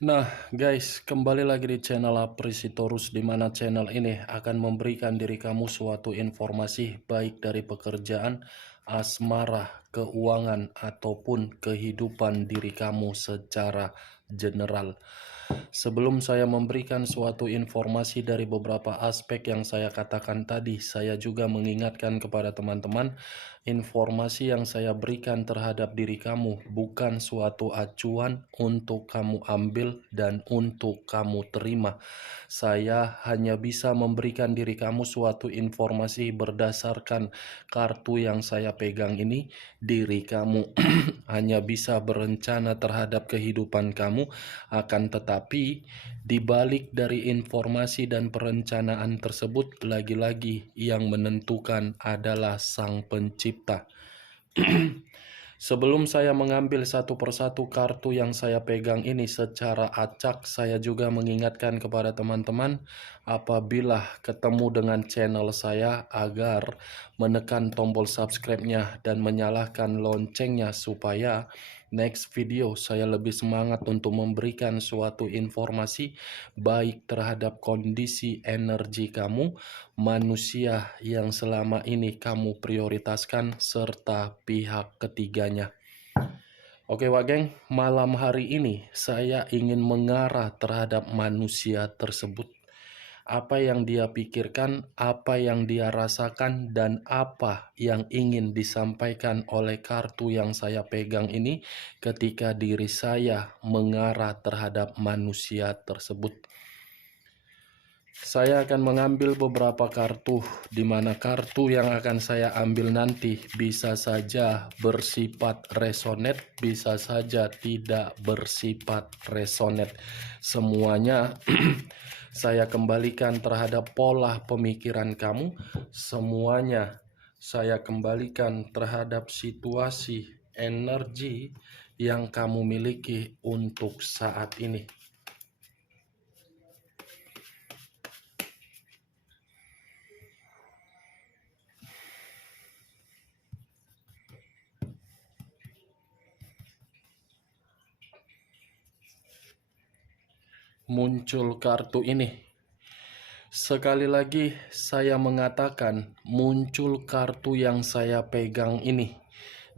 Nah, guys, kembali lagi di channel Aprisitorus, di mana channel ini akan memberikan diri kamu suatu informasi baik dari pekerjaan, asmara, keuangan, ataupun kehidupan diri kamu secara general. Sebelum saya memberikan suatu informasi dari beberapa aspek yang saya katakan tadi, saya juga mengingatkan kepada teman-teman, informasi yang saya berikan terhadap diri kamu bukan suatu acuan untuk kamu ambil dan untuk kamu terima. Saya hanya bisa memberikan diri kamu suatu informasi berdasarkan kartu yang saya pegang ini. Diri kamu hanya bisa berencana terhadap kehidupan kamu, akan tetapi di balik dari informasi dan perencanaan tersebut, lagi-lagi yang menentukan adalah Sang Pencipta. Sebelum saya mengambil satu persatu kartu yang saya pegang ini secara acak, saya juga mengingatkan kepada teman-teman, apabila ketemu dengan channel saya, agar menekan tombol subscribe-nya dan menyalakan loncengnya supaya next video saya lebih semangat untuk memberikan suatu informasi baik terhadap kondisi energi kamu, manusia yang selama ini kamu prioritaskan, serta pihak ketiganya. Oke Wak Geng, malam hari ini saya ingin mengarah terhadap manusia tersebut. Apa yang dia pikirkan, apa yang dia rasakan, dan apa yang ingin disampaikan oleh kartu yang saya pegang ini ketika diri saya mengarah terhadap manusia tersebut. Saya akan mengambil beberapa kartu, di mana kartu yang akan saya ambil nanti bisa saja bersifat resonate, bisa saja tidak bersifat resonate. Semuanya saya kembalikan terhadap pola pemikiran kamu, semuanya saya kembalikan terhadap situasi energi yang kamu miliki untuk saat ini. Muncul kartu ini. Sekali lagi saya mengatakan, muncul kartu yang saya pegang ini.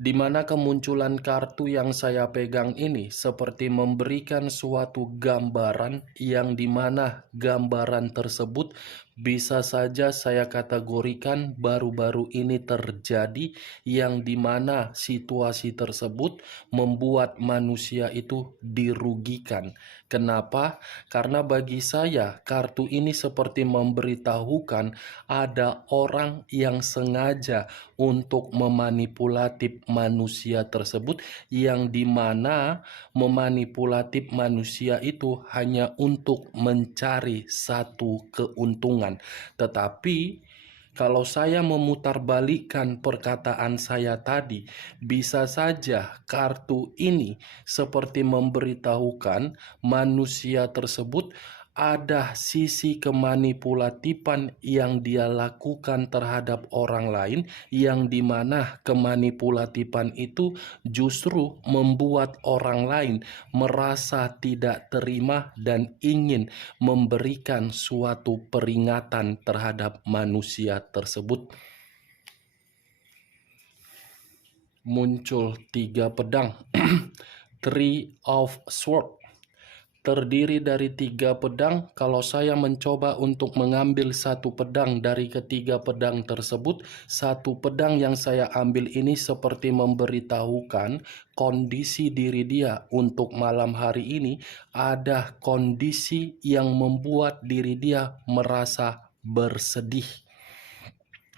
Di mana kemunculan kartu yang saya pegang ini seperti memberikan suatu gambaran, yang dimana gambaran tersebut bisa saja saya kategorikan baru-baru ini terjadi, yang dimana situasi tersebut membuat manusia itu dirugikan. Kenapa? Karena bagi saya kartu ini seperti memberitahukan ada orang yang sengaja untuk memanipulatif manusia tersebut, yang dimana memanipulatif manusia itu hanya untuk mencari satu keuntungan. Tetapi kalau saya memutarbalikkan perkataan saya tadi, bisa saja kartu ini seperti memberitahukan manusia tersebut ada sisi kemanipulatifan yang dia lakukan terhadap orang lain, yang dimana kemanipulatifan itu justru membuat orang lain merasa tidak terima dan ingin memberikan suatu peringatan terhadap manusia tersebut. Muncul 3 pedang. Three of Swords. Terdiri dari 3 pedang. Kalau saya mencoba untuk mengambil satu pedang dari ketiga pedang tersebut, satu pedang yang saya ambil ini seperti memberitahukan kondisi diri dia untuk malam hari ini. Ada kondisi yang membuat diri dia merasa bersedih.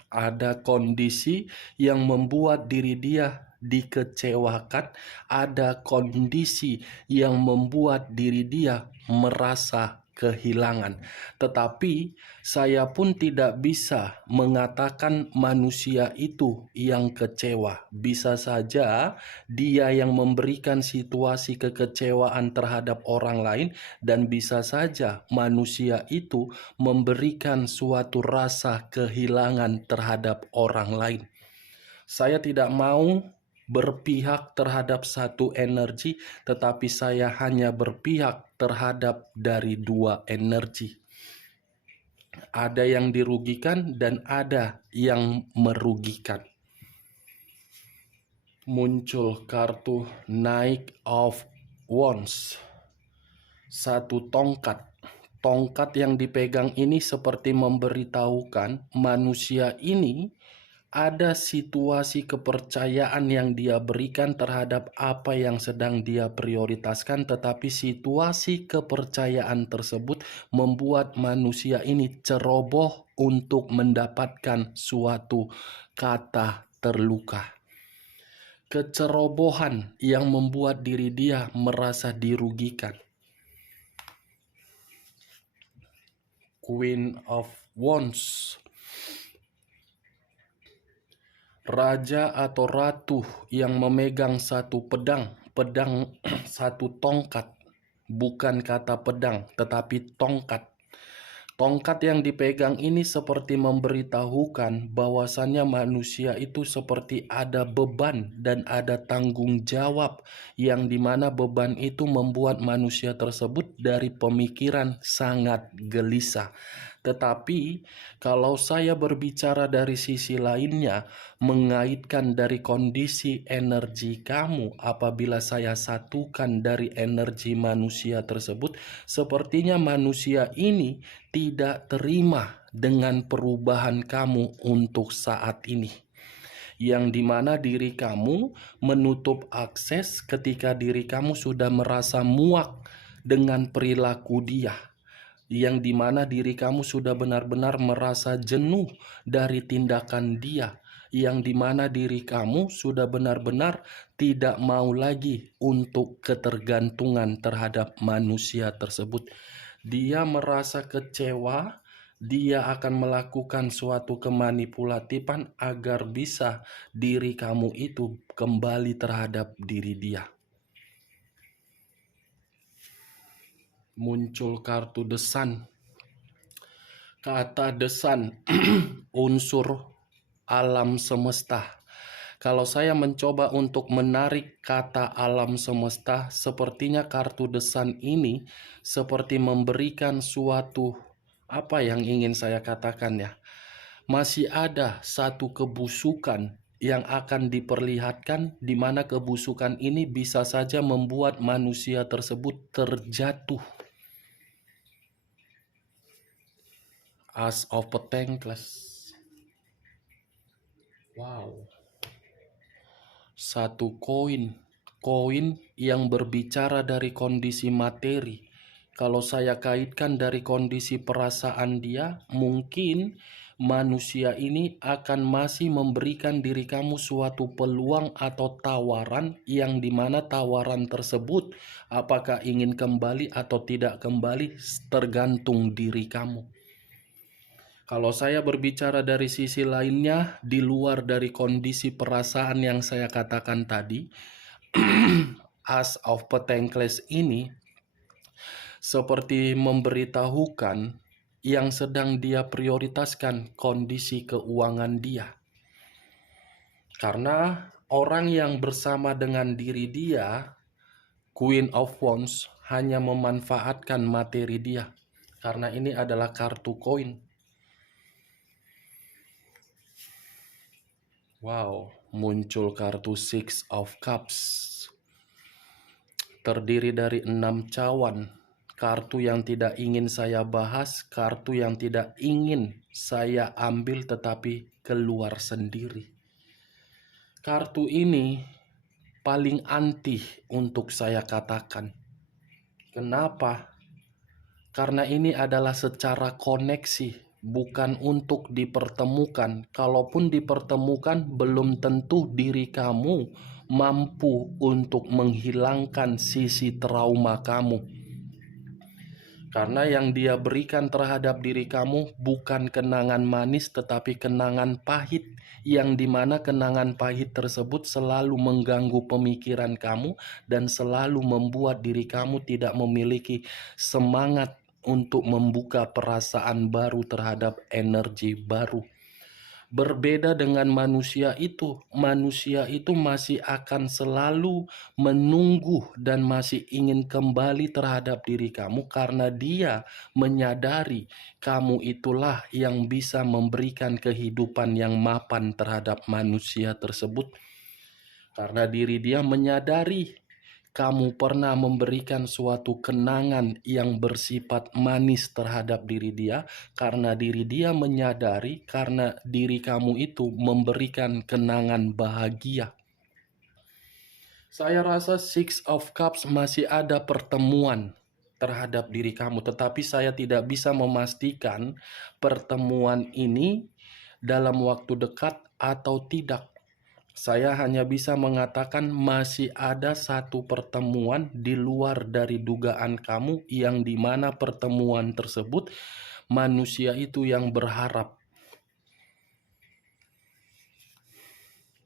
Ada kondisi yang membuat diri dia dikecewakan, ada kondisi yang membuat diri dia merasa kehilangan. Tetapi saya pun tidak bisa mengatakan manusia itu yang kecewa. Bisa saja dia yang memberikan situasi kekecewaan terhadap orang lain, dan bisa saja manusia itu memberikan suatu rasa kehilangan terhadap orang lain. Saya tidak mau berpihak terhadap satu energi, tetapi saya hanya berpihak terhadap dari dua energi. Ada yang dirugikan dan ada yang merugikan. Muncul kartu Knight of Wands. Satu tongkat. Tongkat yang dipegang ini seperti memberitahukan manusia ini ada situasi kepercayaan yang dia berikan terhadap apa yang sedang dia prioritaskan, tetapi situasi kepercayaan tersebut membuat manusia ini ceroboh untuk mendapatkan suatu kata terluka. Kecerobohan yang membuat diri dia merasa dirugikan. Queen of Wands. Raja atau ratu yang memegang satu pedang satu tongkat, bukan kata pedang tetapi tongkat. Tongkat yang dipegang ini seperti memberitahukan bahwasannya manusia itu seperti ada beban dan ada tanggung jawab, yang dimana beban itu membuat manusia tersebut dari pemikiran sangat gelisah. Tetapi kalau saya berbicara dari sisi lainnya, mengaitkan dari kondisi energi kamu, apabila saya satukan dari energi manusia tersebut, sepertinya manusia ini tidak terima dengan perubahan kamu untuk saat ini, yang dimana diri kamu menutup akses ketika diri kamu sudah merasa muak dengan perilaku dia, yang dimana diri kamu sudah benar-benar merasa jenuh dari tindakan dia, yang dimana diri kamu sudah benar-benar tidak mau lagi untuk ketergantungan terhadap manusia tersebut. Dia merasa kecewa, dia akan melakukan suatu kemanipulatifan agar bisa diri kamu itu kembali terhadap diri dia. Muncul kartu The Sun. Kata The Sun unsur alam semesta. Kalau saya mencoba untuk menarik kata alam semesta, sepertinya kartu The Sun ini seperti memberikan suatu, apa yang ingin saya katakan ya, masih ada satu kebusukan yang akan diperlihatkan, di mana kebusukan ini bisa saja membuat manusia tersebut terjatuh. As of Pentacles. Wow. Satu koin yang berbicara dari kondisi materi. Kalau saya kaitkan dari kondisi perasaan dia, mungkin manusia ini akan masih memberikan diri kamu suatu peluang atau tawaran, yang dimana tawaran tersebut apakah ingin kembali atau tidak kembali tergantung diri kamu. Kalau saya berbicara dari sisi lainnya, di luar dari kondisi perasaan yang saya katakan tadi, As of Pentacles ini seperti memberitahukan yang sedang dia prioritaskan kondisi keuangan dia. Karena orang yang bersama dengan diri dia, Queen of Wands, hanya memanfaatkan materi dia. Karena ini adalah kartu koin. Wow, muncul kartu Six of Cups. Terdiri dari 6 cawan. Kartu yang tidak ingin saya bahas, kartu yang tidak ingin saya ambil tetapi keluar sendiri. Kartu ini paling anti untuk saya katakan. Kenapa? Karena ini adalah secara koneksi, bukan untuk dipertemukan. Kalaupun dipertemukan, belum tentu diri kamu mampu untuk menghilangkan sisi trauma kamu. Karena yang dia berikan terhadap diri kamu bukan kenangan manis, tetapi kenangan pahit, yang dimana kenangan pahit tersebut selalu mengganggu pemikiran kamu dan selalu membuat diri kamu tidak memiliki semangat untuk membuka perasaan baru terhadap energi baru. Berbeda dengan manusia itu masih akan selalu menunggu dan masih ingin kembali terhadap diri kamu karena dia menyadari kamu itulah yang bisa memberikan kehidupan yang mapan terhadap manusia tersebut. Karena diri dia menyadari kamu pernah memberikan suatu kenangan yang bersifat manis terhadap diri dia, karena diri dia menyadari karena diri kamu itu memberikan kenangan bahagia. Saya rasa Six of Cups masih ada pertemuan terhadap diri kamu, tetapi saya tidak bisa memastikan pertemuan ini dalam waktu dekat atau tidak. Saya hanya bisa mengatakan masih ada satu pertemuan di luar dari dugaan kamu, yang dimana pertemuan tersebut manusia itu yang berharap.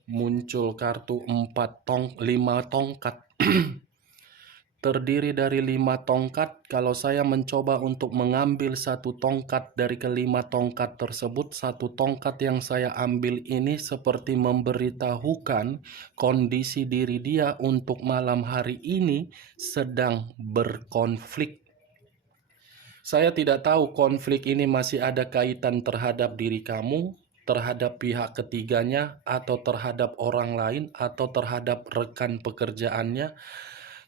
Muncul kartu 5 tongkat. Terdiri dari 5 tongkat. Kalau saya mencoba untuk mengambil satu tongkat dari kelima tongkat tersebut, satu tongkat yang saya ambil ini seperti memberitahukan kondisi diri dia untuk malam hari ini sedang berkonflik. Saya tidak tahu konflik ini masih ada kaitan terhadap diri kamu, terhadap pihak ketiganya, atau terhadap orang lain, atau terhadap rekan pekerjaannya.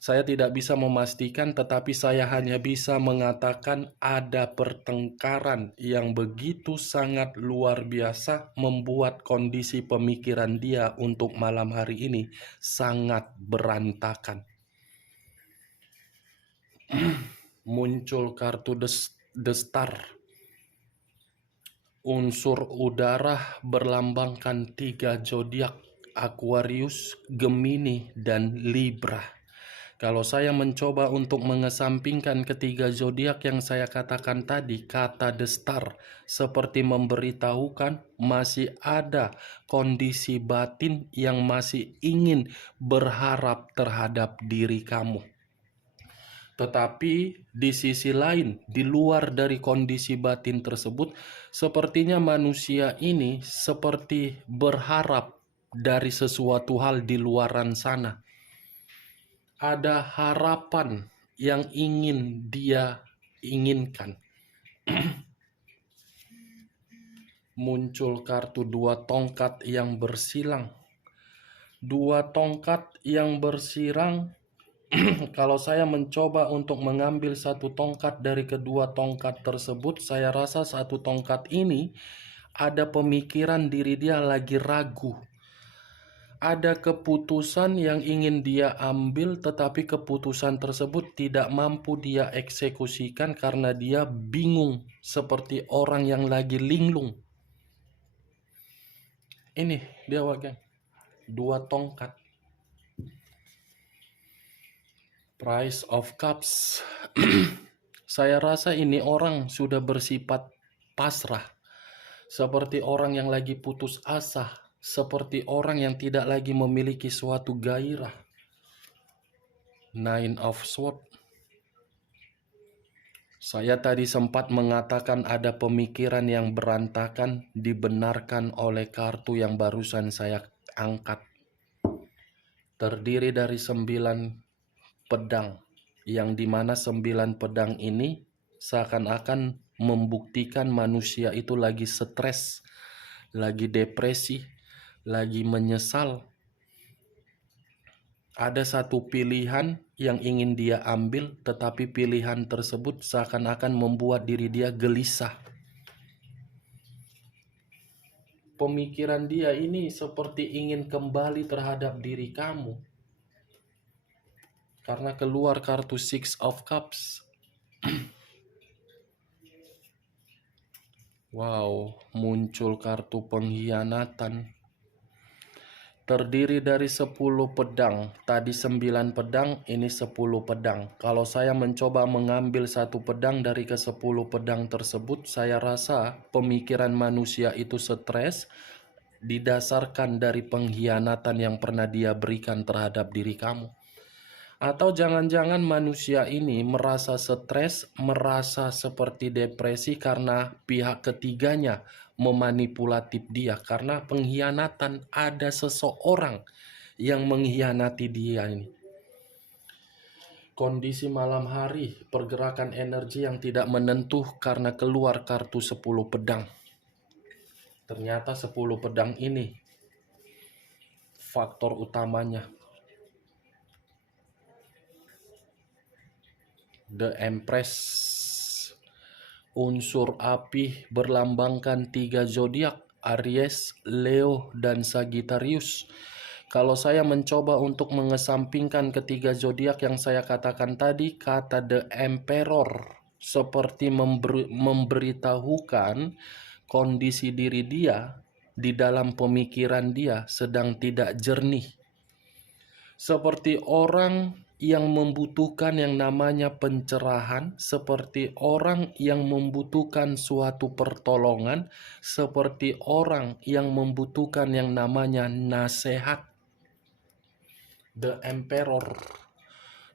Saya tidak bisa memastikan, tetapi saya hanya bisa mengatakan ada pertengkaran yang begitu sangat luar biasa membuat kondisi pemikiran dia untuk malam hari ini sangat berantakan. Muncul kartu The Star. Unsur udara berlambangkan 3 zodiak: Aquarius, Gemini, dan Libra. Kalau saya mencoba untuk mengesampingkan ketiga zodiak yang saya katakan tadi, kata The Star seperti memberitahukan masih ada kondisi batin yang masih ingin berharap terhadap diri kamu. Tetapi di sisi lain, di luar dari kondisi batin tersebut, sepertinya manusia ini seperti berharap dari sesuatu hal di luaran sana. Ada harapan yang ingin dia inginkan. Muncul kartu 2 tongkat yang bersilang. 2 tongkat yang bersilang. Kalau saya mencoba untuk mengambil satu tongkat dari kedua tongkat tersebut, saya rasa satu tongkat ini ada pemikiran diri dia lagi ragu. Ada keputusan yang ingin dia ambil, tetapi keputusan tersebut tidak mampu dia eksekusikan karena dia bingung seperti orang yang lagi linglung. Ini dia wagang, 2 tongkat. Price of Cups. Saya rasa ini orang sudah bersifat pasrah, seperti orang yang lagi putus asa, seperti orang yang tidak lagi memiliki suatu gairah. 9 of Swords. Saya tadi sempat mengatakan ada pemikiran yang berantakan dibenarkan oleh kartu yang barusan saya angkat. Terdiri dari 9 pedang, yang dimana 9 pedang ini seakan-akan membuktikan manusia itu lagi stres, lagi depresi, lagi menyesal. Ada satu pilihan yang ingin dia ambil, tetapi pilihan tersebut seakan-akan membuat diri dia gelisah. Pemikiran dia ini seperti ingin kembali terhadap diri kamu. Karena keluar kartu 6 of Cups. Wow, muncul kartu pengkhianatan. Terdiri dari 10 pedang. Tadi 9 pedang, ini 10 pedang. Kalau saya mencoba mengambil satu pedang dari ke-10 pedang tersebut, saya rasa pemikiran manusia itu stres didasarkan dari pengkhianatan yang pernah dia berikan terhadap diri kamu. Atau jangan-jangan manusia ini merasa stres, merasa seperti depresi karena pihak ketiganya memanipulatif dia. Karena pengkhianatan, ada seseorang yang mengkhianati dia ini. Kondisi malam hari, pergerakan energi yang tidak menentu karena keluar kartu 10 pedang. Ternyata 10 pedang ini faktor utamanya. The Empress, unsur api berlambangkan 3 zodiak, Aries, Leo, dan Sagittarius. Kalau saya mencoba untuk mengesampingkan ketiga zodiak yang saya katakan tadi, kata The Emperor seperti memberitahukan kondisi diri dia di dalam pemikiran dia sedang tidak jernih. Seperti orang yang membutuhkan yang namanya pencerahan, seperti orang yang membutuhkan suatu pertolongan, seperti orang yang membutuhkan yang namanya nasihat. The Emperor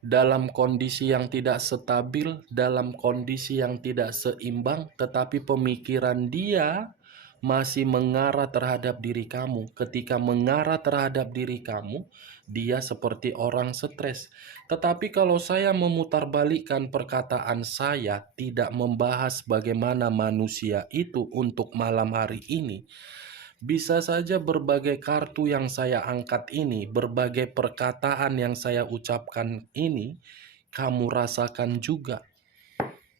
dalam kondisi yang tidak stabil, dalam kondisi yang tidak seimbang, tetapi pemikiran dia masih mengarah terhadap diri kamu. Ketika mengarah terhadap diri kamu, dia seperti orang stres. Tetapi kalau saya memutarbalikkan perkataan saya, tidak membahas bagaimana manusia itu untuk malam hari ini, bisa saja berbagai kartu yang saya angkat ini, berbagai perkataan yang saya ucapkan ini, kamu rasakan juga.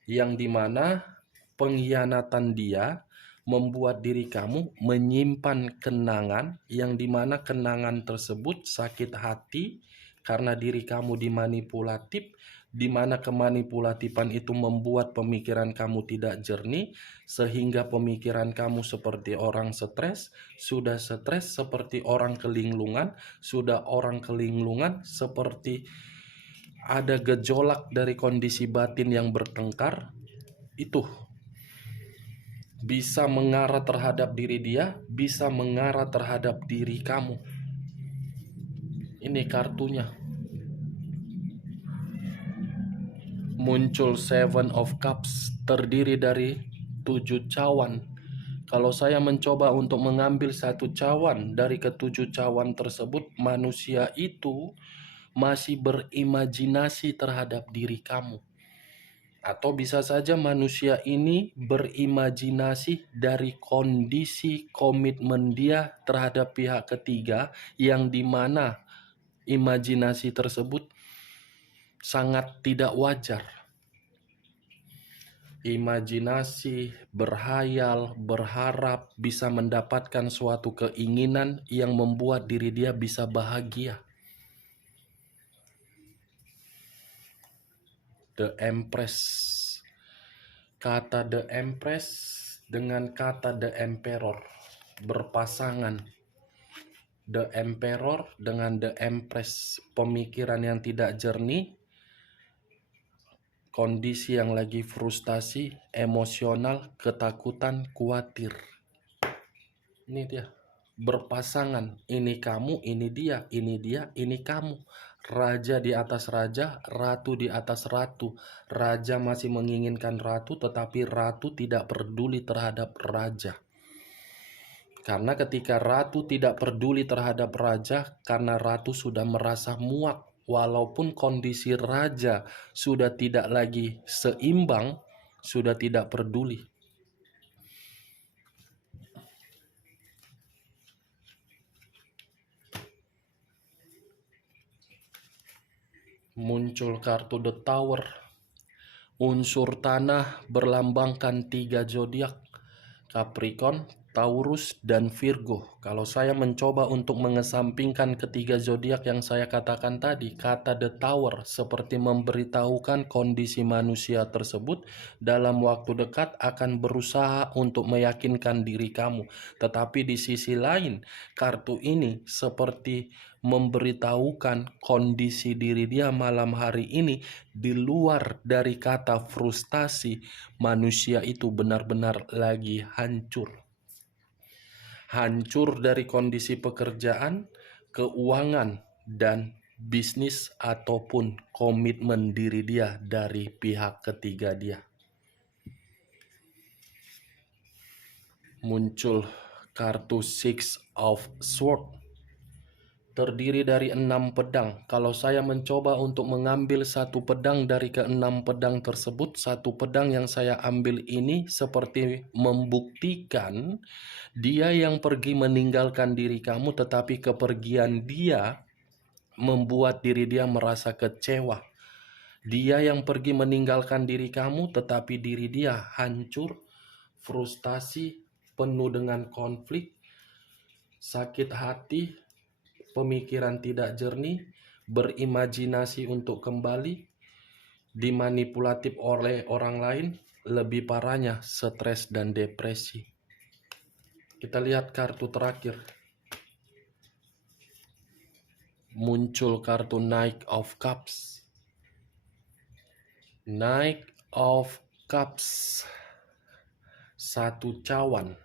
Yang dimana pengkhianatan dia membuat diri kamu menyimpan kenangan, yang dimana kenangan tersebut sakit hati karena diri kamu dimanipulatif, dimana kemanipulatifan itu membuat pemikiran kamu tidak jernih, sehingga pemikiran kamu seperti orang stres, sudah stres seperti orang kelinglungan, sudah orang kelinglungan seperti ada gejolak dari kondisi batin yang bertengkar. Itu bisa mengarah terhadap diri dia, bisa mengarah terhadap diri kamu. Ini kartunya. Muncul Seven of Cups, terdiri dari 7 cawan. Kalau saya mencoba untuk mengambil satu cawan dari ketujuh cawan tersebut, manusia itu masih berimajinasi terhadap diri kamu. Atau bisa saja manusia ini berimajinasi dari kondisi komitmen dia terhadap pihak ketiga, yang dimana imajinasi tersebut sangat tidak wajar. Imajinasi, berhayal, berharap bisa mendapatkan suatu keinginan yang membuat diri dia bisa bahagia. The Empress. Kata The Empress dengan kata The Emperor berpasangan. The Emperor dengan The Empress, pemikiran yang tidak jernih, kondisi yang lagi frustasi, emosional, ketakutan, khawatir. Ini dia, berpasangan. Ini kamu, ini dia, ini dia, ini kamu. Raja di atas raja, ratu di atas ratu. Raja masih menginginkan ratu, tetapi ratu tidak peduli terhadap raja. Karena ketika ratu tidak peduli terhadap raja, karena ratu sudah merasa muak. Walaupun kondisi raja sudah tidak lagi seimbang, sudah tidak peduli. Muncul kartu The Tower. Unsur tanah berlambangkan 3 zodiak, Capricorn, Taurus, dan Virgo. Kalau saya mencoba untuk mengesampingkan ketiga zodiak yang saya katakan tadi, kata The Tower seperti memberitahukan kondisi manusia tersebut dalam waktu dekat akan berusaha untuk meyakinkan diri kamu. Tetapi di sisi lain, kartu ini seperti memberitahukan kondisi diri dia malam hari ini di luar dari kata frustasi. Manusia itu benar-benar lagi hancur. Hancur dari kondisi pekerjaan, keuangan, dan bisnis ataupun komitmen diri dia dari pihak ketiga dia. Muncul kartu Six of Swords, terdiri dari 6 pedang. Kalau saya mencoba untuk mengambil satu pedang dari ke-6 pedang tersebut, satu pedang yang saya ambil ini seperti membuktikan dia yang pergi meninggalkan diri kamu, tetapi kepergian dia membuat diri dia merasa kecewa. Dia yang pergi meninggalkan diri kamu, tetapi diri dia hancur, frustasi, penuh dengan konflik, sakit hati, pemikiran tidak jernih, berimajinasi untuk kembali, dimanipulatif oleh orang lain, lebih parahnya stres dan depresi. Kita lihat kartu terakhir. Muncul kartu Knight of Cups. Knight of Cups, satu cawan.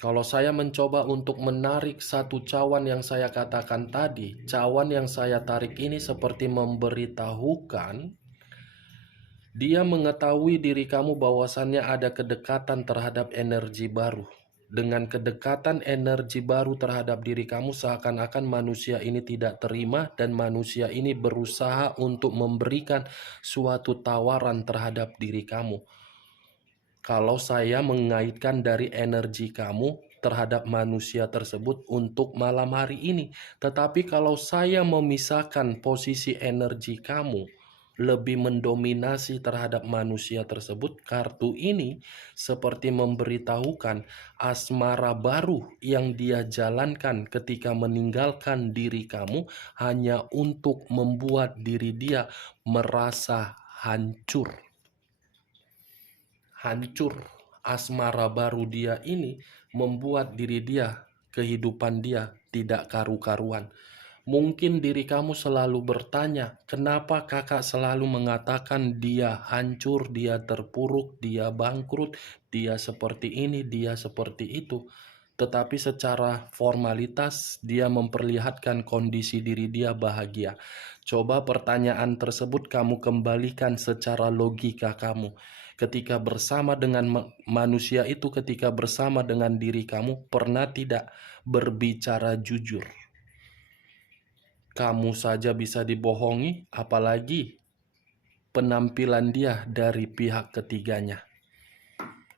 Kalau saya mencoba untuk menarik satu cawan yang saya katakan tadi, cawan yang saya tarik ini seperti memberitahukan dia mengetahui diri kamu bahwasannya ada kedekatan terhadap energi baru. Dengan kedekatan energi baru terhadap diri kamu, seakan-akan manusia ini tidak terima dan manusia ini berusaha untuk memberikan suatu tawaran terhadap diri kamu. Kalau saya mengaitkan dari energi kamu terhadap manusia tersebut untuk malam hari ini. Tetapi kalau saya memisahkan posisi energi kamu lebih mendominasi terhadap manusia tersebut, kartu ini seperti memberitahukan asmara baru yang dia jalankan ketika meninggalkan diri kamu hanya untuk membuat diri dia merasa hancur. Asmara baru dia ini membuat diri dia, kehidupan dia tidak karu-karuan. Mungkin diri kamu selalu bertanya, kenapa kakak selalu mengatakan dia hancur, dia terpuruk, dia bangkrut, dia seperti ini, dia seperti itu. Tetapi secara formalitas dia memperlihatkan kondisi diri dia bahagia. Coba pertanyaan tersebut kamu kembalikan secara logika kamu. Ketika bersama dengan manusia itu, ketika bersama dengan diri kamu, pernah tidak berbicara jujur? Kamu saja bisa dibohongi, apalagi penampilan dia dari pihak ketiganya.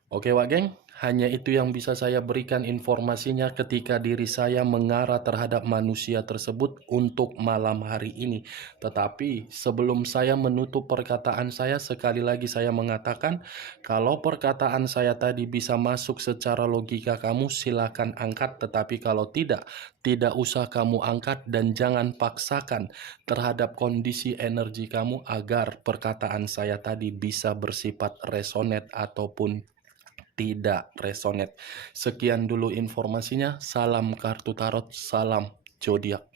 Oke Wak Geng, hanya itu yang bisa saya berikan informasinya ketika diri saya mengarah terhadap manusia tersebut untuk malam hari ini. Tetapi sebelum saya menutup perkataan saya, sekali lagi saya mengatakan, kalau perkataan saya tadi bisa masuk secara logika kamu, silakan angkat. Tetapi kalau tidak usah kamu angkat dan jangan paksakan terhadap kondisi energi kamu agar perkataan saya tadi bisa bersifat resonate ataupun tidak resonate. Sekian dulu informasinya. Salam kartu tarot, salam zodiak.